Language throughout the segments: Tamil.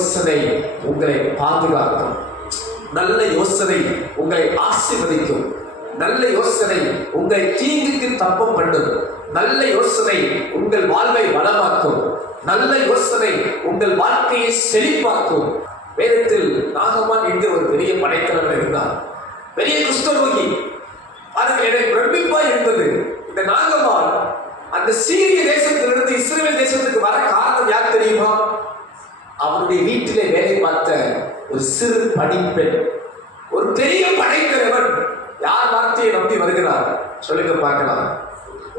யோசனை உங்களை பாதுகாக்கும். நல்ல யோசனை உங்களை ஆசீர்வதிக்கும். நல்ல யோசனை உங்களை தீங்குக்கு தப்ப பண்ணும். நல்ல யோசனை உங்கள் வாழ்வை வளமாக்கும். நல்ல யோசனை உங்கள் வாழ்க்கையை செழிப்பாக்கும். வேதத்தில் நாகமான் என்கிற ஒரு பெரிய படைத்தலைவர் இருந்தார். பெரிய குஷ்டரோகி. அது எனக்கு பிரமிப்பா இருந்தது. இந்த நாகமான் அந்த சீரிய தேசத்திலிருந்து இஸ்ரவேல் தேசத்துக்கு வர காரணம் யார் தெரியுமா? அவருடைய வீட்டிலே வேலை பார்த்த ஒரு சிறு பணிப்பெண். ஒரு பெரிய படைத்தலைவன் யார் வார்த்தையை நம்பி வருகிறார் சொல்லுங்க பார்க்கலாம்.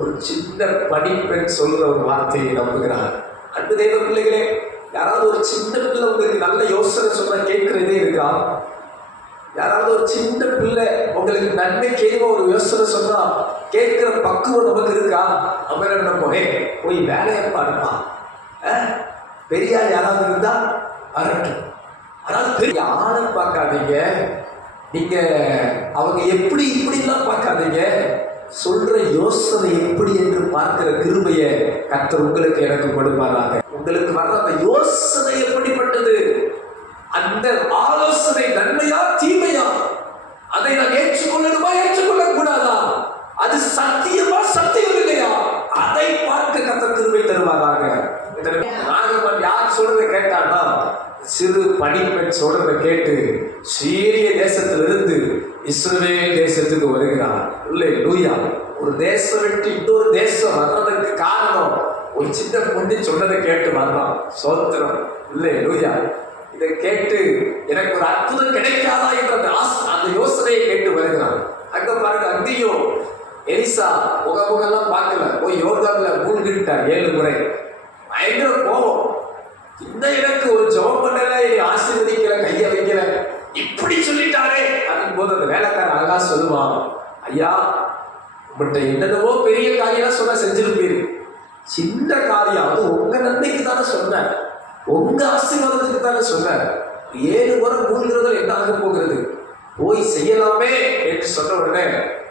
ஒரு சின்ன பணிப்பெண் சொல்ற ஒரு வார்த்தையை நம்புகிறார். அன்பு தேவ பிள்ளைகளே, யாராவது ஒரு சின்ன பிள்ளை உங்களுக்கு நல்ல யோசனை சொன்னா கேட்கிறதே இருக்கா? யாராவது ஒரு சின்ன பிள்ளை உங்களுக்கு நன்மைக்கு ஏதோ ஒரு யோசனை சொன்னா கேட்கிற பக்குவம் நமக்கு இருக்கா? நம்ம என்ன நினைப்போம், போய் வேலையை பாருப்பா. பெரிய யாராவது இருந்தா வரட்டும். ஆனால் பெரிய ஆளை பார்க்காதீங்க. நீங்க அவங்க எப்படி இப்படிலாம் பார்க்காதீங்க. சொல்ற யோசனை எப்படி என்று பார்க்கிற கிருபையை கர்த்தர் உங்களுக்கு எனக்கு கொடுப்பாராக. உங்களுக்கு வர்ற அந்த யோசனை எப்படிப்பட்டது? அந்த ஆலோசனை நன்மையா தீமையா? அதை நான் ஏற்றுக்கொள்ளணுமா ஏற்றுக்கொள்ள கூடாதா? அது சத்தியமா சத்தியம் இல்லையா? அதை பார்க்க கர்த்தர் கிருபை தருவாராக. நாகமான் யார் சொல்றதை கேட்டானா, சிறு பணிப்பெண் சொல்றதை கேட்டு சீரிய தேசத்திலிருந்து இஸ்ரவேல் தேசத்துக்கு வருகிறார். அல்லேலூயா. ஒரு தேசம் விட்டு இன்னொரு தேசம் வர்றதுக்கு காரணம் ஒரு சின்ன பொண்ணு சொன்னதை கேட்டு வர்றான். சோத்திரம். அல்லேலூயா. இதை கேட்டு எனக்கு ஒரு அற்புதம் கிடைக்காதா என்ற அந்த யோசனையை கேட்டு வருகிறான். அங்க பாருங்க, அங்கேயும் எலிசா முகமுகெல்லாம் பார்க்கல, போய் யோர்தான்ல மூழ்கிட்டார் 7 முறை. பயங்கர கோபம். இந்த எனக்கு ஒரு ஜெபம் பண்ணல, ஆசீர்வதிக்கல, கைய வைக்கல, இப்படி சொல்லிட்டாரே அப்படின் போது அந்த வேலைக்காரன் அழகா சொல்லுவான், ஐயா உங்கள்கிட்ட என்னென்னவோ பெரிய காரியம் சொன்ன செஞ்சிருப்பீரு, சின்ன காரியம் அது உங்க நன்மைக்கு தானே சொன்ன, உங்க ஆசீர்வாதத்துக்கு தானே சொன்ன, 7 முறை மூழ்கிறதுல என்ன ஆக போகிறது, போய் செய்யலாமே என்று சொன்ன உடனே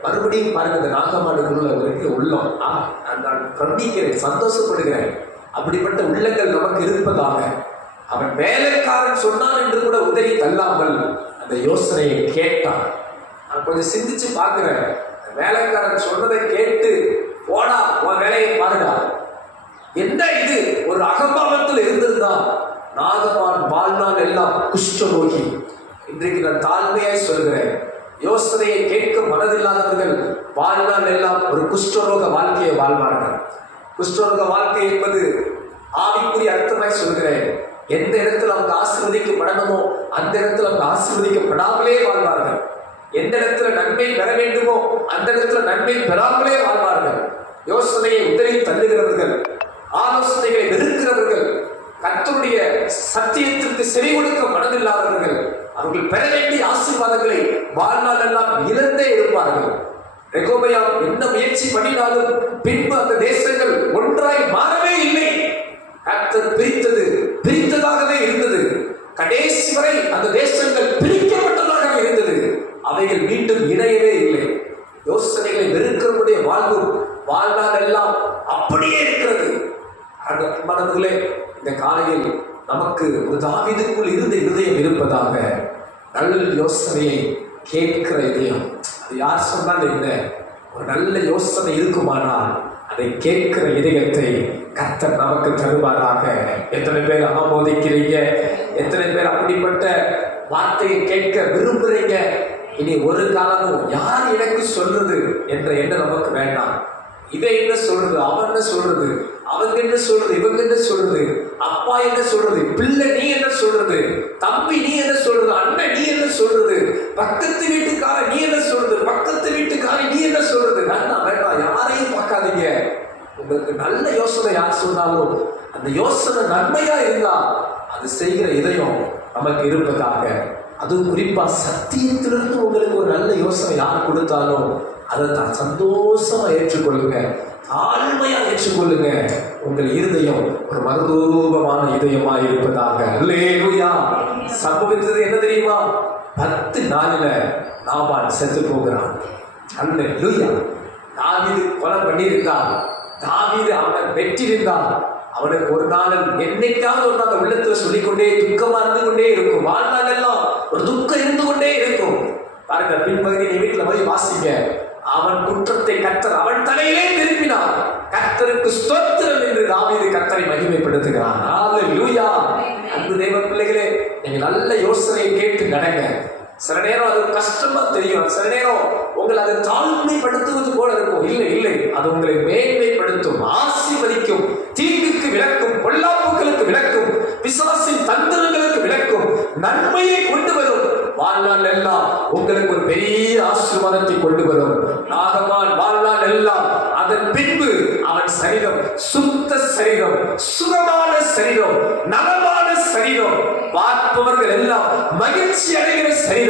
மறுபடியும் பாருங்க, இந்த நாகமானுக்குள்ள இருக்கிற உள்ளம் நான் கண்டிக்கிறேன், சந்தோஷப்படுகிறேன். அப்படிப்பட்ட உள்ளங்கள் நமக்கு இருப்பதாக அவன் வேலைக்காரன் சொன்னான் என்று கூட உதறி தள்ளாமல் அந்த யோசனையை கேட்டான். நான் கொஞ்சம் சிந்திச்சு பார்க்கிறேன். வேலைக்காரன் சொன்னதை கேட்டு போடா உன் வேலையை பாருடா, என்ன இது ஒரு அகம்பாவத்தில் இருந்திருந்தா நாகமான் வாழ்நாள் எல்லாம் குஷ்டரோகி. இன்றைக்கு நான் தாழ்மையாய் சொல்கிறேன், யோசனையை கேட்க மனதில்லாதவர்கள் வாழ்நாள் எல்லாம் ஒரு குஷ்டரோக வாழ்க்கையை வாழ்வார்கள். குஷ்டரோக வாழ்க்கை என்பது ஆவிக்குரிய அர்த்தமாய் சொல்கிறேன். எந்த இடத்துல அவங்க ஆசீர்வதிக்கப்படணுமோ அந்த இடத்துல அவங்க ஆசீர்வதிக்கப்படாமலே வாழ்வார்கள். எந்த இடத்துல நன்மை பெற வேண்டுமோ அந்த இடத்துல நன்மை பெறாமலே வாழ்வார்கள். யோசனையை உதறி தள்ளுகிறவர்கள், ஆலோசனைகளை வெறுக்கிறவர்கள், கர்த்தருடைய சத்தியத்திற்கு செவி கொடுக்க மனதில்லாதவர்கள், அவர்கள் பெற வேண்டிய ஆசீர்வாதங்களை வாழ்நாள் எல்லாம் இழந்தே இருப்பார்கள். ரெகோபெயாம் என்ன முயற்சி பண்ணினாலும் பின்பு அந்த தேசங்கள் ஒன்றாய் மாறவே இல்லை. கர்த்தர் பிரித்ததாகவே இருந்தது. கடைசி வரை அந்த தேசங்கள் பிரிக்கப்பட்டதாக இருந்தது. அவைகள் மீண்டும் இணையவே இல்லை. யோசனைகளை வெறுக்கிறவருடைய வாழ்நாள் எல்லாம் அப்படியே இருக்கிறது. அன்பானவர்களே, இந்த காலையில் நமக்கு ஒரு தாவீதுக்குள் இருந்த இதயம் இருப்பதாக, நல்ல யோசனையை கேட்கிற இதயம். அது யார் சொன்னாலும் என்ன, ஒரு நல்ல யோசனை இருக்குமானால் அதை கேட்கிற இதயத்தை கர்த்தர் நமக்கு தருவாராக. எத்தனை பேர் ஆமோதிக்கிறீங்க? எத்தனை பேர் அப்படிப்பட்ட வார்த்தையை கேட்க விரும்புறீங்க? இனி ஒரு காலமும் யார் எனக்கு சொல்றது என்ற எண்ணம் நமக்கு வேண்டாம். இதை என்ன சொல்றது, அவன் என்ன சொல்றது, அவங்க என்ன சொல்றது, இவங்க என்ன சொல்றது, அப்பா என்ன சொல்றது, பிள்ளை நீ என்ன சொல்றது, தம்பி நீ என்ன சொல்றது, அண்ணன் நீ என்ன சொல்றது, பக்கத்து வீட்டுக்கார நீ என்ன சொல்றது, பக்கத்து வீட்டுக்காரி நீ என்ன சொல்றது, வேண்டாம் வேண்டாம், யாரையும் பார்க்காதீங்க. உங்களுக்கு நல்ல யோசனை யார் சொன்னாலும் அந்த யோசனை நன்மையா இருந்தா அது செய்கிற இதயம் நமக்கு இருப்பதாக. அதுவும் குறிப்பா சத்தியத்திலிருந்து உங்களுக்கு ஒரு நல்ல யோசனை யார் கொடுத்தாலும் அதை தான் சந்தோஷமா ஏற்றுக்கொள்ளுங்க, தாழ்மையா ஏற்றுக்கொள்ளுங்க. உங்கள் இருதயம் ஒரு மறுரூபமான இதயமா இருப்பதாக. அல்லேலூயா. சம்பவித்தது என்ன தெரியுமா? 10 நாளில நாபால் செத்து போகிறான். அல்லேலூயா. தாவீது கொலை பண்ணியிருந்தான், தாவீது அவனை வெற்றிருந்தான், அவனுக்கு ஒரு நாள் என்னைக்காவது ஒரு நாள் உள்ளத்துல சொல்லிக்கொண்டே துக்கமா இருந்து கொண்டே இருக்கும். வாழ்நாள் எல்லாம் ஒரு துக்கம் இருந்து கொண்டே இருக்கும். பாருங்க, பின்பகுதி நீ வீட்டுல போய் வாசிங்க. அவன் குற்றத்தை கர்த்தர் அவன் தலையிலே திருப்பினான். கர்த்தருக்கு ஸ்தோத்திரம் என்று தாவீது கர்த்தரை மகிமைப்படுத்துகிறான். ஹல்லேலூயா. அன்பு தேவ பிள்ளைகளே, நீங்க நல்ல யோசனையை கேட்டு நடங்க. சில நேரம் அது கஷ்டமா தெரியும், சில நேரம் உங்களை அதை தாழ்மைப்படுத்துவது போல இருக்கும். இல்லை இல்லை, அது உங்களை மேன்மைப்படுத்தும், ஆசீர்வதிக்கும், தீங்குக்கு விலக்கும், பொல்லாப்புகளுக்கு விலக்கும், பிசாசின் தந்திரங்களுக்கு விலக்கும், நன்மையை கொண்டு வரும். வாழ்நாள் எல்லாம் உங்களுக்கு ஒரு பெரிய ஆசீர்வாதத்தை கொண்டு வரும். நாகமான் வாழ்நாள் எல்லாம் அதன் பின்பு அவன் சரீரம் சுத்த சரீரம், சுகமான சரீரம், நலமான சரீரம், பார்ப்பவர்கள் எல்லாம் மகிழ்ச்சி அடைகிற சரீரம்.